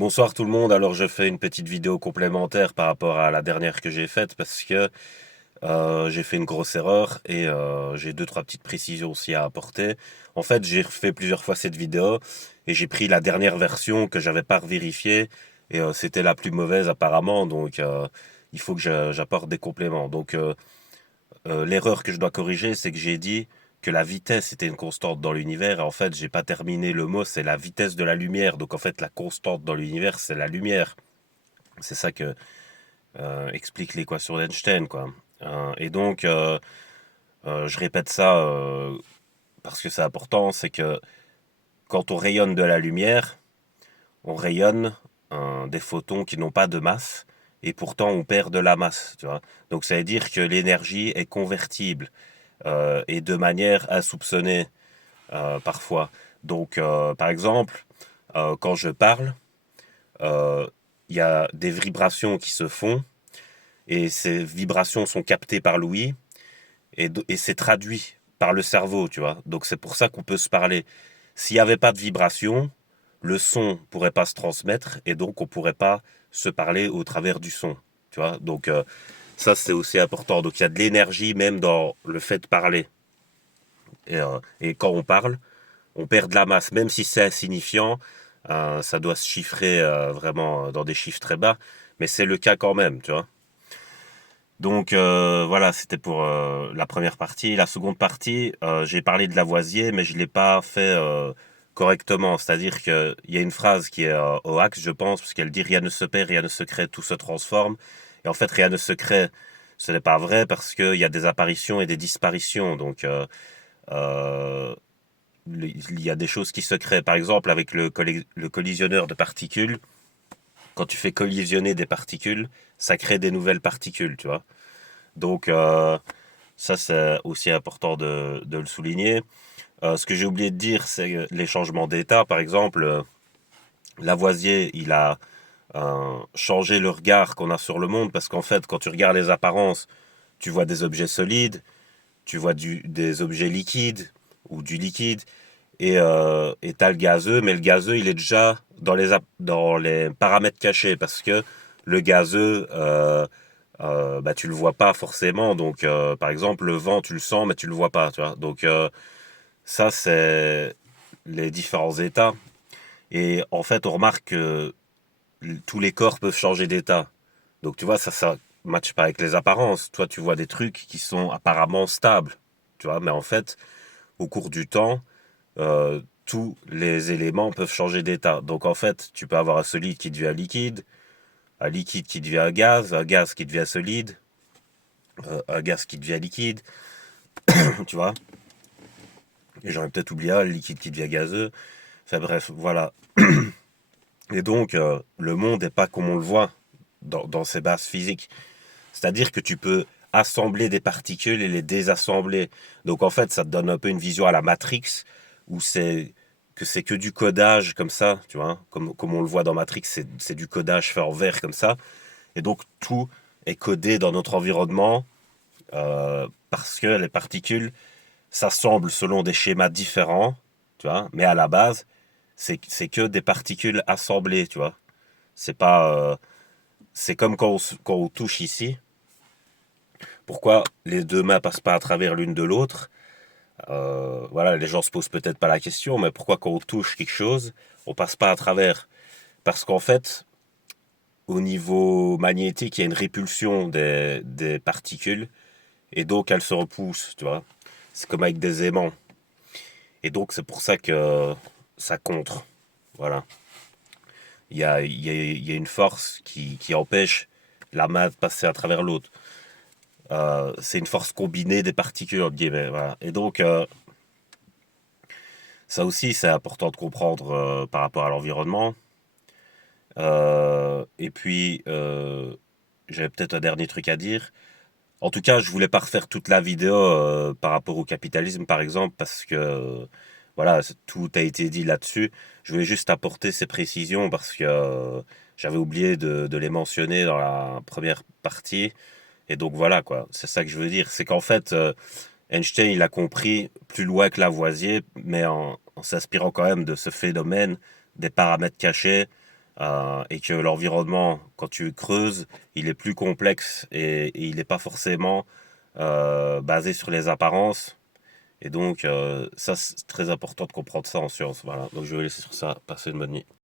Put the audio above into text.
Bonsoir tout le monde, alors je fais une petite vidéo complémentaire par rapport à la dernière que j'ai faite parce que j'ai fait une grosse erreur et j'ai deux trois petites précisions aussi à apporter. En fait, j'ai refait plusieurs fois cette vidéo et j'ai pris la dernière version que j'avais pas vérifiée et c'était la plus mauvaise apparemment, donc il faut que j'apporte des compléments. Donc l'erreur que je dois corriger, c'est que j'ai dit que la vitesse était une constante dans l'univers. Et en fait, j'ai pas terminé le mot, c'est la vitesse de la lumière. Donc en fait, la constante dans l'univers, c'est la lumière. C'est ça que explique l'équation d'Einstein, quoi. Et donc, je répète ça parce que c'est important, c'est que quand on rayonne de la lumière, on rayonne des photons qui n'ont pas de masse, et pourtant on perd de la masse, tu vois. Donc ça veut dire que l'énergie est convertible et de manière insoupçonnée parfois. Donc, par exemple, quand je parle, euh, il y a des vibrations qui se font et ces vibrations sont captées par l'ouïe et c'est traduit par le cerveau, tu vois. Donc c'est pour ça qu'on peut se parler. S'il n'y avait pas de vibration, le son pourrait pas se transmettre et donc on pourrait pas se parler au travers du son, tu vois. Donc ça c'est aussi important. Donc il y a de l'énergie même dans le fait de parler. Et quand on parle, on perd de la masse, même si c'est insignifiant. Ça doit se chiffrer vraiment dans des chiffres très bas, mais c'est le cas quand même, tu vois. Donc voilà, c'était pour la première partie. La seconde partie, j'ai parlé de Lavoisier, mais je l'ai pas fait correctement. C'est-à-dire qu'il y a une phrase qui est au axe, je pense, parce qu'elle dit rien ne se perd, rien ne se crée, tout se transforme. Et en fait, rien ne se crée, ce n'est pas vrai parce qu'il y a des apparitions et des disparitions. Donc euh, il y a des choses qui se créent. Par exemple, avec le collisionneur de particules, quand tu fais collisionner des particules, ça crée des nouvelles particules, tu vois. Donc ça, c'est aussi important de le souligner. Ce que j'ai oublié de dire, c'est les changements d'état. Par exemple, Lavoisier, il a changé le regard qu'on a sur le monde parce qu'en fait, quand tu regardes les apparences, tu vois des objets solides, tu vois des objets liquides ou du liquide et t'as le gazeux, mais le gazeux, il est déjà dans les paramètres cachés parce que le gazeux, bah, tu le vois pas forcément. Donc, par exemple, le vent, tu le sens, mais tu le vois pas, tu vois. Donc, ça, c'est les différents états. Et en fait, on remarque que tous les corps peuvent changer d'état. Donc, tu vois, ça matche pas avec les apparences. Toi, tu vois des trucs qui sont apparemment stables, tu vois, mais en fait, au cours du temps, tous les éléments peuvent changer d'état. Donc en fait, tu peux avoir un solide qui devient un liquide qui devient un gaz qui devient solide, un gaz qui devient liquide, tu vois. Et j'aurais peut-être oublié un, le liquide qui devient gazeux. Enfin bref, voilà. Et donc, le monde n'est pas comme on le voit dans ses bases physiques. C'est-à-dire que tu peux assembler des particules et les désassembler. Donc en fait, ça te donne un peu une vision à la Matrix, où c'est que du codage comme ça, tu vois, comme on le voit dans Matrix, c'est du codage fait en vert comme ça. Et donc tout est codé dans notre environnement parce que les particules s'assemblent selon des schémas différents, tu vois, mais à la base, c'est que des particules assemblées, tu vois. C'est pas, c'est comme quand on touche ici. Pourquoi les deux mains passent pas à travers l'une de l'autre? Voilà, les gens se posent peut-être pas la question, mais pourquoi quand on touche quelque chose, on passe pas à travers? Parce qu'en fait, au niveau magnétique, il y a une répulsion des particules, et donc elles se repoussent, tu vois. C'est comme avec des aimants. Et donc c'est pour ça que ça contre. Voilà. Il y a une force qui empêche la main de passer à travers l'autre. C'est une force combinée des particules, entre guillemets. Voilà. Et donc, ça aussi, c'est important de comprendre par rapport à l'environnement. Et puis, j'avais peut-être un dernier truc à dire. En tout cas, je voulais pas refaire toute la vidéo par rapport au capitalisme, par exemple, parce que voilà, tout a été dit là-dessus. Je voulais juste apporter ces précisions parce que j'avais oublié de les mentionner dans la première partie. Et donc voilà, quoi. C'est ça que je veux dire. C'est qu'en fait, Einstein, il a compris plus loin que Lavoisier, mais en s'inspirant quand même de ce phénomène des paramètres cachés. et que l'environnement, quand tu creuses, il est plus complexe et il n'est pas forcément basé sur les apparences. Et donc, ça, c'est très important de comprendre ça en sciences. Voilà, donc je vais laisser sur ça. Passer une bonne nuit.